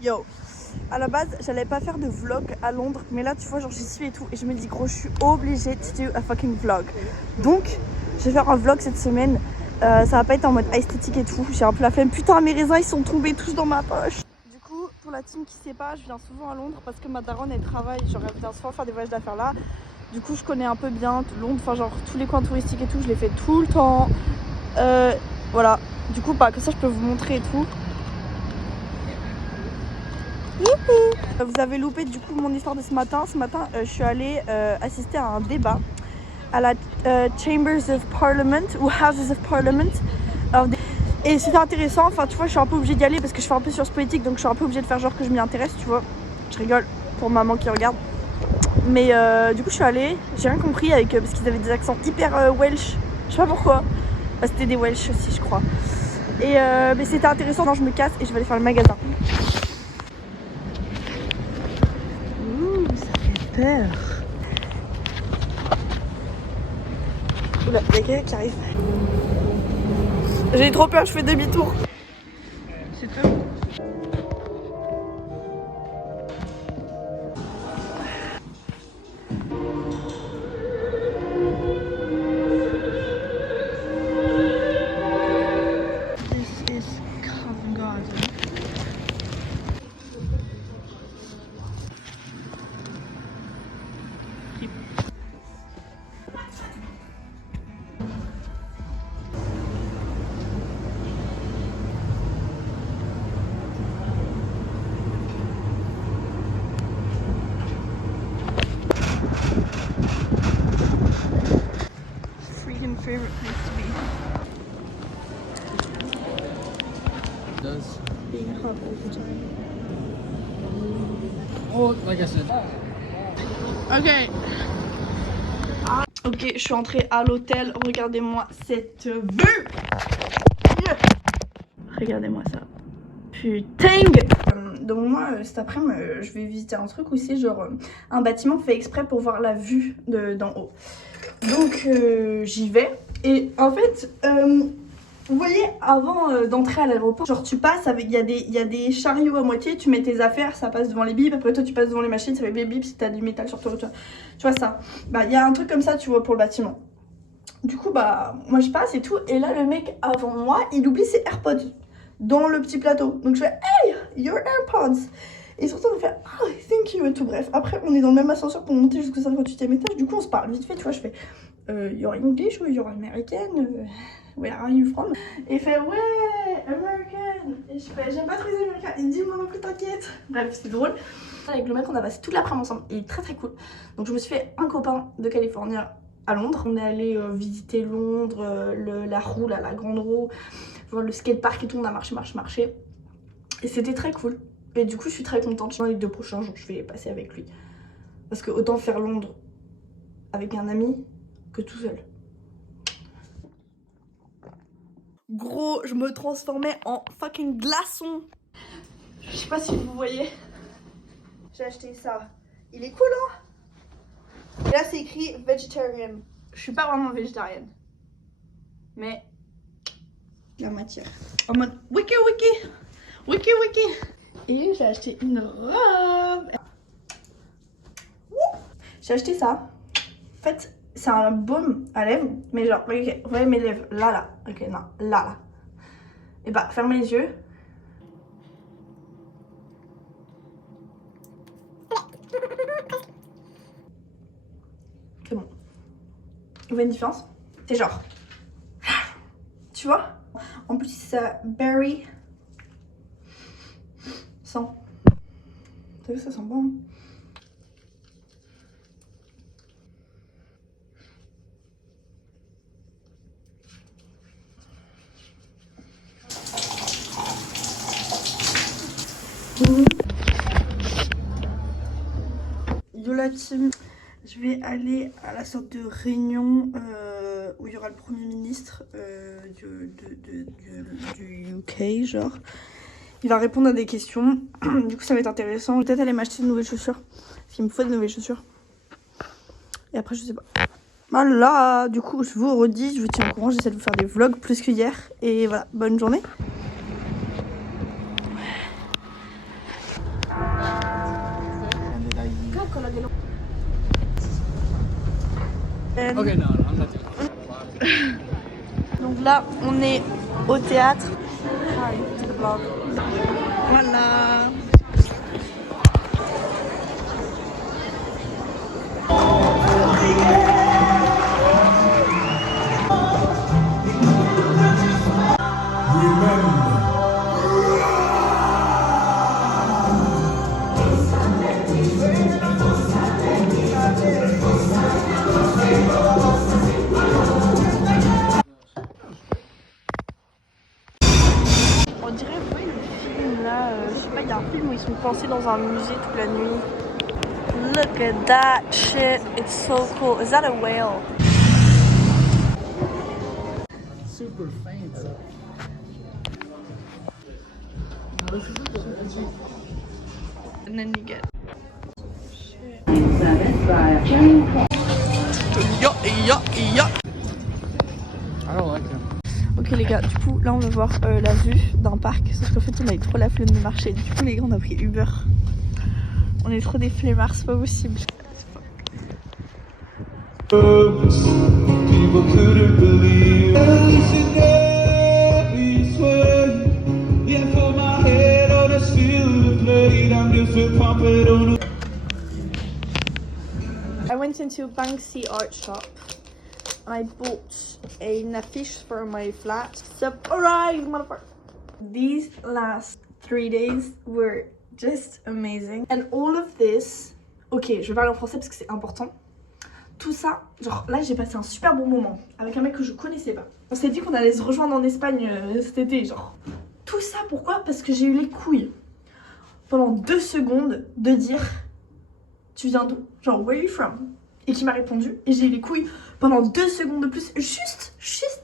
Yo, à la base, j'allais pas faire de vlog à Londres, mais là, tu vois, genre j'y suis et tout, et je me dis, gros, je suis obligée de do a fucking vlog. Donc, je vais faire un vlog cette semaine. Ça va pas être en mode esthétique et tout. J'ai un peu la flemme. Putain, mes raisins, ils sont tombés tous dans ma poche. Du coup, pour la team qui sait pas, je viens souvent à Londres parce que ma daronne, elle travaille. Genre, elle vient souvent faire des voyages d'affaires là. Du coup, je connais un peu bien Londres. Enfin, genre, tous les coins touristiques et tout, je les fais tout le temps. Voilà. Du coup, bah, que ça, je peux vous montrer et tout. Vous avez loupé du coup mon histoire de ce matin. Ce matin, je suis allée assister à un débat à la Chambers of Parliament ou Houses of Parliament. Et c'était intéressant. Enfin, tu vois, je suis un peu obligée d'y aller parce que je fais un peu sciences politiques, donc je suis un peu obligée de faire genre que je m'y intéresse, tu vois. Je rigole pour maman qui regarde. Mais du coup, je suis allée. J'ai rien compris avec parce qu'ils avaient des accents hyper Welsh. Je sais pas pourquoi. Bah, c'était des Welsh aussi, je crois. Et mais c'était intéressant. Non, je me casse et je vais aller faire le magasin. Peur. Oula, il y a quelqu'un qui arrive. J'ai trop peur, je fais demi-tour. C'est tout. This is Covent Garden. Freaking favorite place to be. Does. Being hot all the time. Oh, like I said. Ok. Ok, je suis entrée à l'hôtel. Regardez-moi cette vue. Regardez-moi ça. Putain. Donc moi, cet après-midi, je vais visiter un truc où c'est genre un bâtiment fait exprès pour voir la vue d'en haut. Donc j'y vais. Et en fait, vous voyez, avant d'entrer à l'aéroport, genre tu passes, il y a des chariots à moitié, tu mets tes affaires, ça passe devant les bips, après toi tu passes devant les machines, ça fait bip bip si t'as du métal sur toi, tu vois ça. Bah il y a un truc comme ça, tu vois, pour le bâtiment. Du coup, bah moi je passe et tout, et là le mec avant moi, il oublie ses AirPods dans le petit plateau. Donc je fais hey, your AirPods. Et surtout on fait ah, oh, thank you et tout. Bref, après on est dans le même ascenseur pour monter jusqu'au 58e étage. Du coup on se parle vite fait, tu vois, je fais you're English ou you're American, where are you from? Et il fait ouais, American. Et je fais j'aime pas trop les Américains. Il me dit moi non plus t'inquiète. Bref, c'est drôle. Avec le mec on a passé toute l'après-midi ensemble. Il est très très cool. Donc je me suis fait un copain de Californie à Londres. On est allé visiter Londres, la roue, là, la grande roue, voir le skatepark et tout. On a marché. Et c'était très cool. Et du coup, je suis très contente. Dans les 2 prochains jours, je vais les passer avec lui. Parce que autant faire Londres avec un ami que tout seul. Gros, je me transformais en fucking glaçon. Je sais pas si vous voyez. J'ai acheté ça. Il est cool, hein? Et là, c'est écrit vegetarian. Je suis pas vraiment végétarienne. Mais la matière. En mode wiki. Et j'ai acheté une robe. J'ai acheté ça. En fait, c'est un baume à lèvres. Mais genre, ok, vous voyez mes lèvres. Là. Ok, non, là. Et bah, fermez les yeux. C'est bon. Vous voyez une différence? C'est genre. Tu vois? En plus, ça berry. Sent. T'as vu, ça sent bon. Yo la team, je vais aller à la sorte de réunion où il y aura le Premier ministre du UK, genre. Il va répondre à des questions, du coup ça va être intéressant. Peut-être aller m'acheter de nouvelles chaussures, parce qu'il me faut de nouvelles chaussures. Et après je sais pas. Voilà, du coup je vous redis, je vous tiens au courant, j'essaie de vous faire des vlogs plus que hier. Et voilà, bonne journée. Okay, no, I'm not doing it. Donc là, on est au théâtre. Voilà. On dirait, vous voyez le film là, je sais pas, il y a un film où ils sont coincés dans un musée toute la nuit. Look at that shit, it's so cool. Is that a whale? Super faint. And then you get... I don't like him. Ok les gars, du coup là on va voir la vue d'un parc, sauf qu'en fait on a eu trop la flemme de marcher. Du coup les gars on a pris Uber. On est trop des flemmards, c'est pas possible. People couldn't believe yeah, for my head on a silver plate, I'm just a puppet on a I went into a Banksy art shop and I bought an affiche for my flat. Surprise, motherfucker! These last 3 days were just amazing. And all of this, ok, je vais parler en français parce que c'est important. Tout ça, genre là j'ai passé un super bon moment avec un mec que je connaissais pas. On s'est dit qu'on allait se rejoindre en Espagne cet été, genre. Tout ça pourquoi? Parce que j'ai eu les couilles pendant 2 secondes de dire tu viens d'où? Genre where are you from? Et qui m'a répondu et j'ai eu les couilles pendant 2 secondes de plus. Juste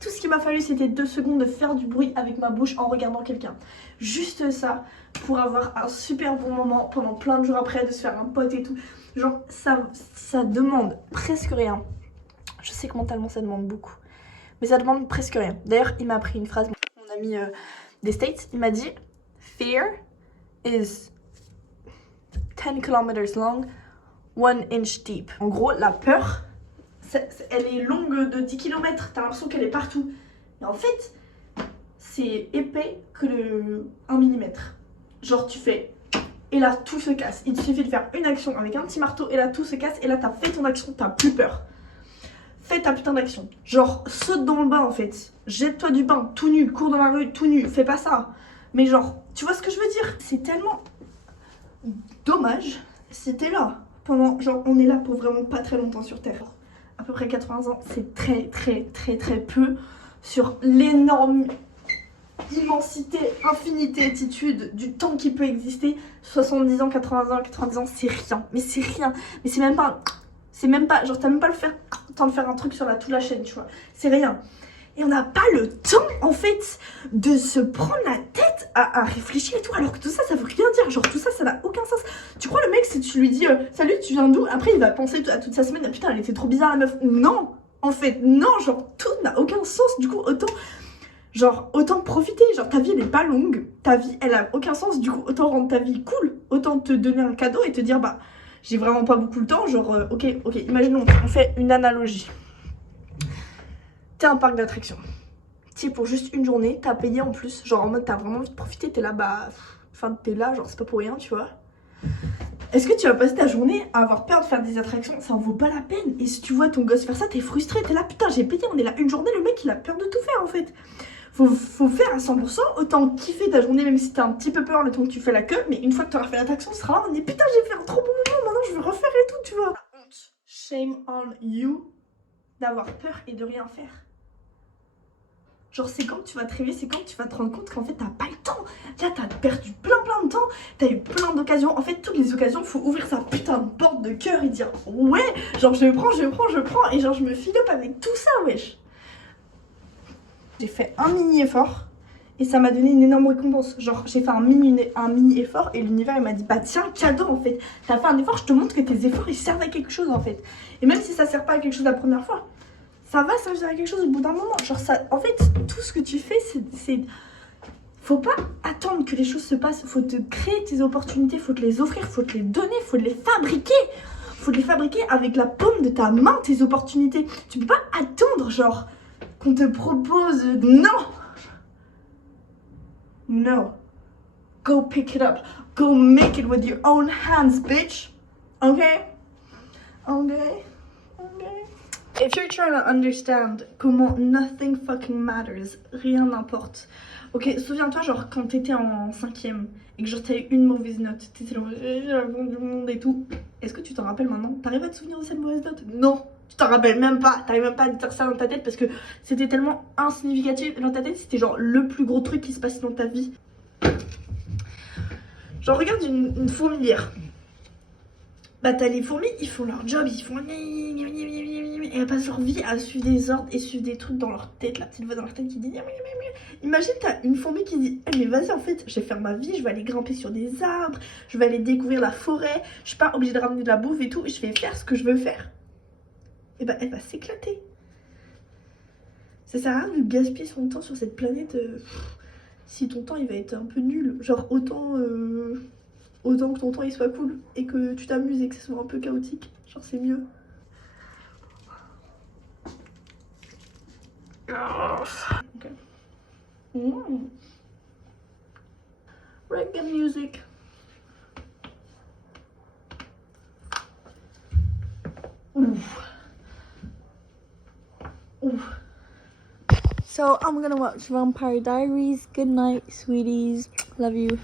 tout ce qu'il m'a fallu c'était 2 secondes de faire du bruit avec ma bouche en regardant quelqu'un. Juste ça pour avoir un super bon moment pendant plein de jours après, de se faire un pote et tout. Genre ça demande presque rien. Je sais que mentalement ça demande beaucoup, mais ça demande presque rien. D'ailleurs il m'a appris une phrase, mon ami des States, il m'a dit fear is 10 kilometers long, 1 inch deep. En gros la peur elle est longue de 10 km, t'as l'impression qu'elle est partout. Et en fait c'est épais que de 1 mm. Genre tu fais et là tout se casse. Il te suffit de faire une action avec un petit marteau et là tout se casse et là t'as fait ton action, t'as plus peur. Fais ta putain d'action. Genre saute dans le bain en fait. Jette-toi du bain tout nu, cours dans la rue tout nu, fais pas ça. Mais genre, tu vois ce que je veux dire? C'est tellement dommage. C'était là pendant, genre on est là pour vraiment pas très longtemps sur Terre. À peu près 80 ans, c'est très peu sur l'énorme immensité, infinité, attitude du temps qui peut exister. 70 ans, 80 ans, 90 ans, c'est rien. Mais c'est rien. Mais c'est même pas, genre t'as même pas le temps de faire un truc sur toute la chaîne, tu vois. C'est rien. Et on n'a pas le temps, en fait, de se prendre la tête à réfléchir et tout. Alors que tout ça, ça veut rien dire. Genre tout ça, ça n'a aucun sens. Tu crois le mec, si tu lui dis salut, tu viens d'où? Après, il va penser à toute sa semaine, ah, putain, elle était trop bizarre la meuf. Non, en fait, non, genre tout n'a aucun sens. Du coup, autant profiter, genre ta vie elle est pas longue, ta vie elle a aucun sens, du coup autant rendre ta vie cool, autant te donner un cadeau et te dire bah j'ai vraiment pas beaucoup de temps, genre ok, imaginons, on fait une analogie. T'es un parc d'attractions, t'es pour juste une journée, t'as payé en plus, genre en mode t'as vraiment envie de profiter, t'es là bah, enfin t'es là, genre c'est pas pour rien tu vois. Est-ce que tu vas passer ta journée à avoir peur de faire des attractions? Ça en vaut pas la peine. Et si tu vois ton gosse faire ça, t'es frustré, t'es là putain j'ai payé, on est là une journée, le mec il a peur de tout faire en fait. Faut faire à 100%, autant kiffer ta journée même si t'as un petit peu peur le temps que tu fais la queue, mais une fois que tu auras fait l'attraction, tu seras là, on est putain j'ai fait un trop bon moment, maintenant je veux refaire et tout, tu vois. La honte, shame on you d'avoir peur et de rien faire. Genre c'est quand tu vas te réveiller, c'est quand tu vas te rendre compte qu'en fait t'as pas le temps. Là t'as perdu plein de temps, t'as eu plein d'occasions. En fait toutes les occasions faut ouvrir sa putain de porte de cœur et dire ouais, genre je prends et genre je me file up avec tout ça wesh. J'ai fait un mini effort et ça m'a donné une énorme récompense. Genre j'ai fait un mini effort et l'univers il m'a dit bah tiens cadeau en fait. T'as fait un effort, je te montre que tes efforts ils servent à quelque chose en fait. Et même si ça sert pas à quelque chose la première fois, ça va servir à quelque chose au bout d'un moment. Genre ça, en fait tout ce que tu fais c'est... Faut pas attendre que les choses se passent, faut te créer tes opportunités, faut te les offrir, faut te les donner, faut te les fabriquer. faut les fabriquer avec la paume de ta main, tes opportunités. Tu peux pas attendre, genre, qu'on te propose. Non! No. Go pick it up. Go make it with your own hands, bitch. Okay? Okay? Okay? If you're trying to understand comment nothing fucking matters, rien n'importe. Ok, souviens-toi, genre, quand t'étais en 5ème et que genre t'as eu une mauvaise note, t'étais là, j'ai la honte du monde et tout. Est-ce que tu t'en rappelles maintenant? T'arrives à te souvenir de cette mauvaise note? Non, tu t'en rappelles même pas. T'arrives même pas à dire ça dans ta tête parce que c'était tellement insignificatif dans ta tête. C'était genre le plus gros truc qui se passait dans ta vie. Genre, regarde une fourmilière. Bah, t'as les fourmis, ils font leur job, ils font. Et elles passent leur vie à suivre des ordres et suivre des trucs dans leur tête, la petite voix dans leur tête qui dit. Imagine, t'as une fourmi qui dit mais vas-y, en fait, je vais faire ma vie, je vais aller grimper sur des arbres, je vais aller découvrir la forêt, je suis pas obligée de ramener de la bouffe et tout, je vais faire ce que je veux faire. Et bah, elle va s'éclater. Ça sert à rien de gaspiller son temps sur cette planète. Si ton temps il va être un peu nul, genre autant que ton temps il soit cool et que tu t'amuses et que ce soit un peu chaotique, genre c'est mieux. Okay. Reggae music. Oof. Oof. So I'm gonna watch Vampire Diaries. Good night, sweeties. Love you.